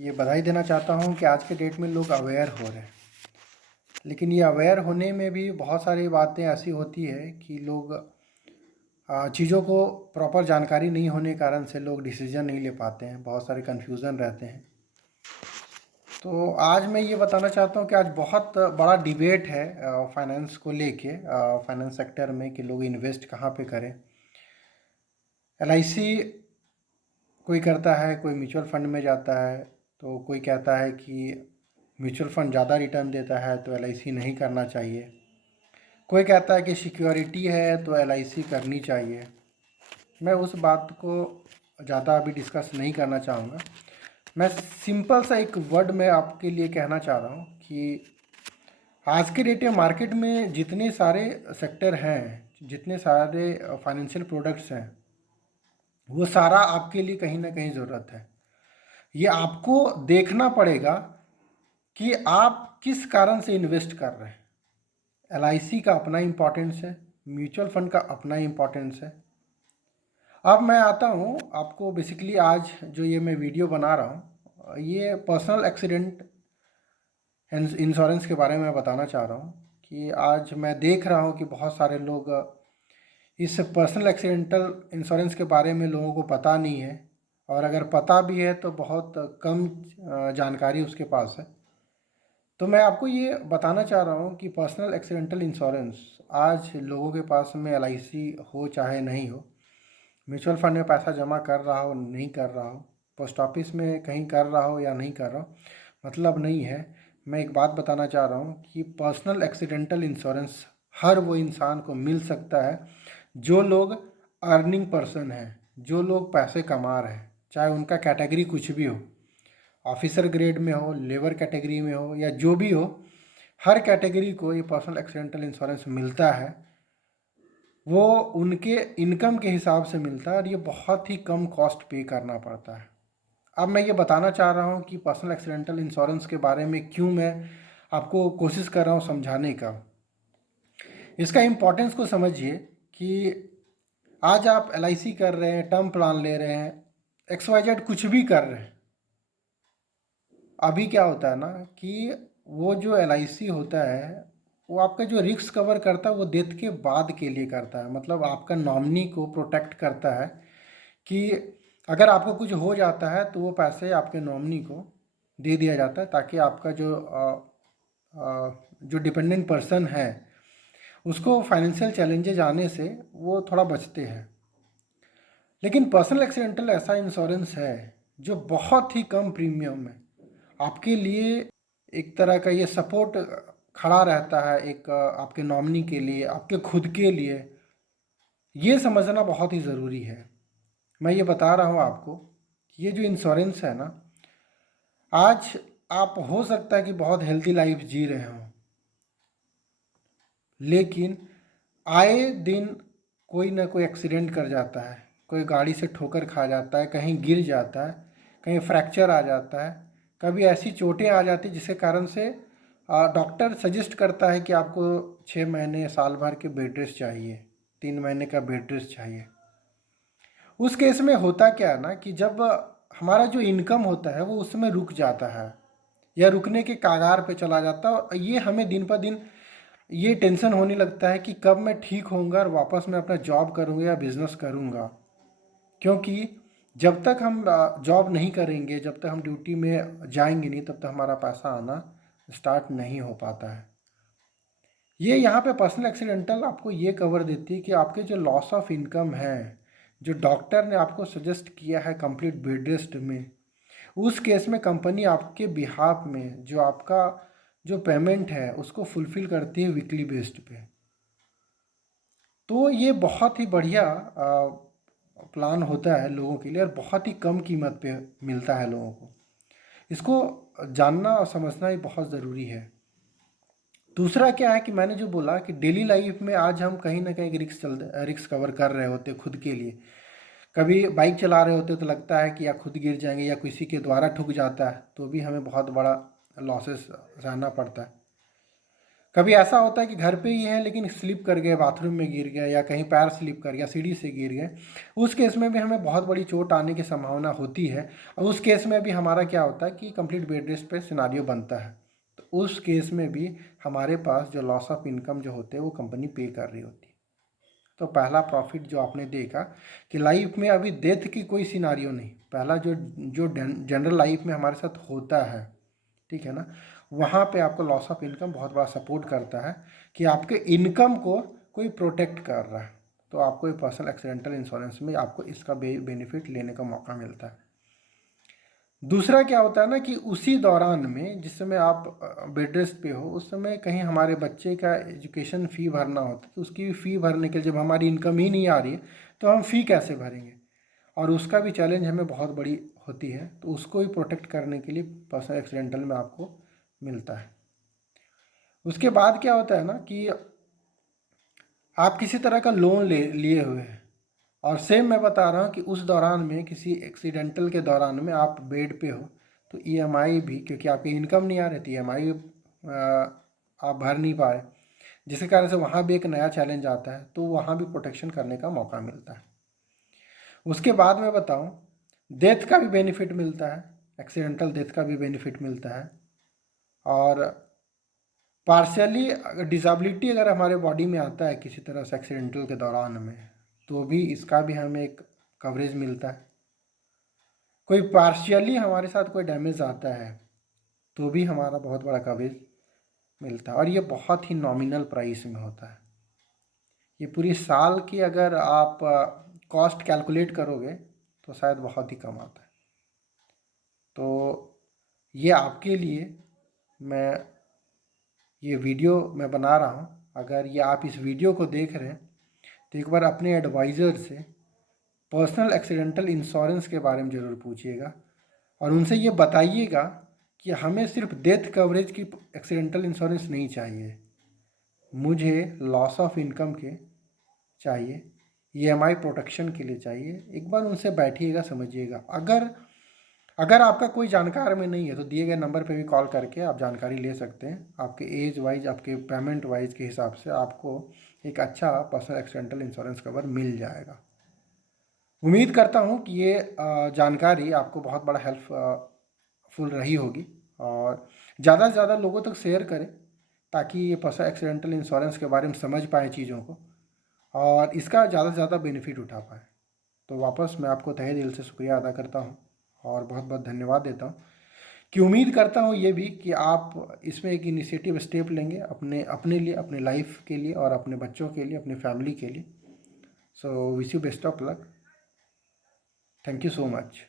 ये बधाई देना चाहता हूँ कि आज के डेट में लोग अवेयर हो रहे हैं। लेकिन ये अवेयर होने में भी बहुत सारी बातें ऐसी होती है कि लोग चीज़ों को प्रॉपर जानकारी नहीं होने के कारण से लोग डिसीजन नहीं ले पाते हैं, बहुत सारे कन्फ्यूज़न रहते हैं। तो आज मैं ये बताना चाहता हूँ कि आज बहुत बड़ा डिबेट है फाइनेंस को लेके, फाइनेंस सेक्टर में, कि लोग इन्वेस्ट कहाँ पे करें। एलआईसी कोई करता है, कोई म्यूचुअल फंड में जाता है, तो कोई कहता है कि म्यूचुअल फंड ज़्यादा रिटर्न देता है तो एलआईसी नहीं करना चाहिए। कोई कहता है कि सिक्योरिटी है तो एलआईसी करनी चाहिए। मैं उस बात को ज़्यादा अभी डिस्कस नहीं करना चाहूँगा। मैं सिंपल सा एक वर्ड में आपके लिए कहना चाह रहा हूँ कि आज के डेट में मार्केट में जितने सारे सेक्टर हैं, जितने सारे फाइनेंशियल प्रोडक्ट्स हैं, वो सारा आपके लिए कहीं ना कहीं ज़रूरत है। ये आपको देखना पड़ेगा कि आप किस कारण से इन्वेस्ट कर रहे हैं। एलआईसी का अपना इम्पोर्टेंस है, म्यूचुअल फंड का अपना इम्पोर्टेंस है। अब मैं आता हूँ आपको, बेसिकली आज जो ये मैं वीडियो बना रहा हूँ, ये पर्सनल एक्सीडेंट इंश्योरेंस के बारे में बताना चाह रहा हूँ कि आज मैं देख रहा हूँ कि बहुत सारे लोग इस पर्सनल एक्सीडेंटल इंश्योरेंस के बारे में लोगों को पता नहीं है, और अगर पता भी है तो बहुत कम जानकारी उसके पास है। तो मैं आपको ये बताना चाह रहा हूँ कि पर्सनल एक्सीडेंटल इंश्योरेंस आज लोगों के पास में एलआईसी हो चाहे नहीं हो, म्यूचुअल फंड में पैसा जमा कर रहा हो नहीं कर रहा हो, पोस्ट ऑफिस में कहीं कर रहा हो या नहीं कर रहा हो, मतलब नहीं है। मैं एक बात बताना चाह रहा हूँ कि पर्सनल एक्सीडेंटल इंश्योरेंस हर वो इंसान को मिल सकता है जो लोग अर्निंग पर्सन हैं, जो लोग पैसे कमा रहे हैं, चाहे उनका कैटेगरी कुछ भी हो, ऑफिसर ग्रेड में हो, लेबर कैटेगरी में हो, या जो भी हो, हर कैटेगरी को ये पर्सनल एक्सीडेंटल इंश्योरेंस मिलता है। वो उनके इनकम के हिसाब से मिलता है और ये बहुत ही कम कॉस्ट पे करना पड़ता है। अब मैं ये बताना चाह रहा हूँ कि पर्सनल एक्सीडेंटल इंश्योरेंस के बारे में क्यों मैं आपको कोशिश कर रहा हूँ समझाने का। इसका इम्पोर्टेंस को समझिए कि आज आप एलआईसी कर रहे हैं, टर्म प्लान ले रहे हैं, XYZ कुछ भी कर रहे हैं। अभी क्या होता है ना कि वो जो एलआईसी होता है वो आपका जो रिस्क कवर करता है वो डेथ के बाद के लिए करता है। मतलब आपका नॉमिनी को प्रोटेक्ट करता है कि अगर आपको कुछ हो जाता है तो वो पैसे आपके नॉमिनी को दे दिया जाता है, ताकि आपका जो डिपेंडेंट पर्सन है उसको फाइनेंशियल चैलेंजेस आने से वो थोड़ा बचते हैं। लेकिन पर्सनल एक्सीडेंटल ऐसा इंश्योरेंस है जो बहुत ही कम प्रीमियम में आपके लिए एक तरह का ये सपोर्ट खड़ा रहता है, एक आपके नॉमिनी के लिए, आपके खुद के लिए। ये समझना बहुत ही ज़रूरी है। मैं ये बता रहा हूँ आपको कि ये जो इंश्योरेंस है ना, आज आप हो सकता है कि बहुत हेल्दी लाइफ जी रहे हों, लेकिन आए दिन कोई ना कोई एक्सीडेंट कर जाता है, कोई गाड़ी से ठोकर खा जाता है, कहीं गिर जाता है, कहीं फ्रैक्चर आ जाता है, कभी ऐसी चोटें आ जाती जिसके कारण से डॉक्टर सजेस्ट करता है कि आपको 6 महीने साल भर के बेड रेस्ट चाहिए, 3 महीने का बेड रेस्ट चाहिए। उस केस में होता क्या है ना कि जब हमारा जो इनकम होता है वो उसमें रुक जाता है या रुकने के कागार पे चला जाता है, और ये हमें दिन पर दिन ये टेंशन होने लगता है कि कब मैं ठीक होऊंगा और वापस मैं अपना जॉब करूंगा या बिज़नेस करूंगा। क्योंकि जब तक हम जॉब नहीं करेंगे, जब तक हम ड्यूटी में जाएंगे नहीं, तब तक हमारा पैसा आना स्टार्ट नहीं हो पाता है। ये यहाँ पे पर्सनल एक्सीडेंटल आपको ये कवर देती है कि आपके जो लॉस ऑफ इनकम है, जो डॉक्टर ने आपको सजेस्ट किया है कंप्लीट बेड रेस्ट में, उस केस में कंपनी आपके बिहाफ में जो आपका जो पेमेंट है उसको फुलफ़िल करती है वीकली बेस्ड पे। तो ये बहुत ही बढ़िया प्लान होता है लोगों के लिए और बहुत ही कम कीमत पे मिलता है लोगों को। इसको जानना और समझना ही बहुत ज़रूरी है। दूसरा क्या है कि मैंने जो बोला कि डेली लाइफ में आज हम कहीं ना कहीं रिस्क कवर कर रहे होते खुद के लिए। कभी बाइक चला रहे होते तो लगता है कि या खुद गिर जाएंगे या किसी के द्वारा ठुक जाता है तो भी हमें बहुत बड़ा लॉसेस सहना पड़ता है। कभी ऐसा होता है कि घर पे ही है लेकिन स्लिप कर गए, बाथरूम में गिर गए या कहीं पैर स्लिप कर गया, सीढ़ी से गिर गए, उस केस में भी हमें बहुत बड़ी चोट आने की संभावना होती है। और उस केस में भी हमारा क्या होता है कि कंप्लीट बेड रेस्ट पे सिनारियो बनता है। तो उस केस में भी हमारे पास जो लॉस ऑफ इनकम जो होते हैं वो कंपनी पे कर रही होती है। तो पहला प्रॉफिट जो आपने देखा कि लाइफ में अभी डेथ की कोई सिनारियो नहीं, पहला जो जो जनरल लाइफ में हमारे साथ होता है, ठीक है ना, वहाँ पे आपको लॉस ऑफ इनकम बहुत बड़ा सपोर्ट करता है कि आपके इनकम को कोई प्रोटेक्ट कर रहा है। तो आपको ये पर्सनल एक्सीडेंटल इंश्योरेंस में आपको इसका बेनिफिट लेने का मौका मिलता है। दूसरा क्या होता है ना कि उसी दौरान में जिस समय आप बेड रेस्ट पे हो, उस समय कहीं हमारे बच्चे का एजुकेशन फ़ी भरना होता है, तो उसकी भी फ़ी भरने के लिए जब हमारी इनकम ही नहीं आ रही है तो हम फ़ी कैसे भरेंगे, और उसका भी चैलेंज हमें बहुत बड़ी होती है। तो उसको भी प्रोटेक्ट करने के लिए पर्सनल एक्सीडेंटल में आपको मिलता है। उसके बाद क्या होता है ना कि आप किसी तरह का लोन लिए हुए हैं, और सेम मैं बता रहा हूँ कि उस दौरान में किसी एक्सीडेंटल के दौरान में आप बेड पे हो, तो ईएमआई भी, क्योंकि आपकी इनकम नहीं आ रही थी, ईएमआई आप भर नहीं पाए, जिसके कारण से वहाँ भी एक नया चैलेंज आता है, तो वहाँ भी प्रोटेक्शन करने का मौका मिलता है। उसके बाद मैं बताऊँ, डेथ का भी बेनिफिट मिलता है, एक्सीडेंटल डेथ का भी बेनिफिट मिलता है। और पार्शियली अगर डिसेबिलिटी अगर हमारे बॉडी में आता है किसी तरह से एक्सीडेंटल के दौरान में, तो भी इसका भी हमें एक कवरेज मिलता है। कोई पार्शियली हमारे साथ कोई डैमेज आता है तो भी हमारा बहुत बड़ा कवरेज मिलता है, और ये बहुत ही नॉमिनल प्राइस में होता है। ये पूरी साल की अगर आप कॉस्ट कैलकुलेट करोगे तो शायद बहुत ही कम आता है। तो ये आपके लिए मैं ये वीडियो मैं बना रहा हूँ। अगर ये आप इस वीडियो को देख रहे हैं तो एक बार अपने एडवाइज़र से पर्सनल एक्सीडेंटल इंश्योरेंस के बारे में ज़रूर पूछिएगा, और उनसे ये बताइएगा कि हमें सिर्फ डेथ कवरेज की एक्सीडेंटल इंश्योरेंस नहीं चाहिए, मुझे लॉस ऑफ इनकम के चाहिए, ईएमआई प्रोटेक्शन के लिए चाहिए। एक बार उनसे बैठिएगा, समझिएगा। अगर अगर आपका कोई जानकार में नहीं है तो दिए गए नंबर पे भी कॉल करके आप जानकारी ले सकते हैं। आपके एज वाइज, आपके पेमेंट वाइज के हिसाब से आपको एक अच्छा पर्सनल एक्सीडेंटल इंश्योरेंस कवर मिल जाएगा। उम्मीद करता हूँ कि ये जानकारी आपको बहुत बड़ा हेल्पफुल रही होगी, और ज़्यादा से ज़्यादा लोगों तक शेयर करें ताकि ये पर्सनल एक्सीडेंटल इंश्योरेंस के बारे में समझ पाएँ चीज़ों को, और इसका ज़्यादा से ज़्यादा बेनिफिट उठा पाएँ। तो वापस मैं आपको तहे दिल से शुक्रिया अदा करता हूँ और बहुत बहुत धन्यवाद देता हूँ, कि उम्मीद करता हूँ ये भी कि आप इसमें एक इनिशिएटिव स्टेप लेंगे अपने अपने लिए, अपने लाइफ के लिए, और अपने बच्चों के लिए, अपनी फैमिली के लिए। So wish you best of luck. Thank you so much.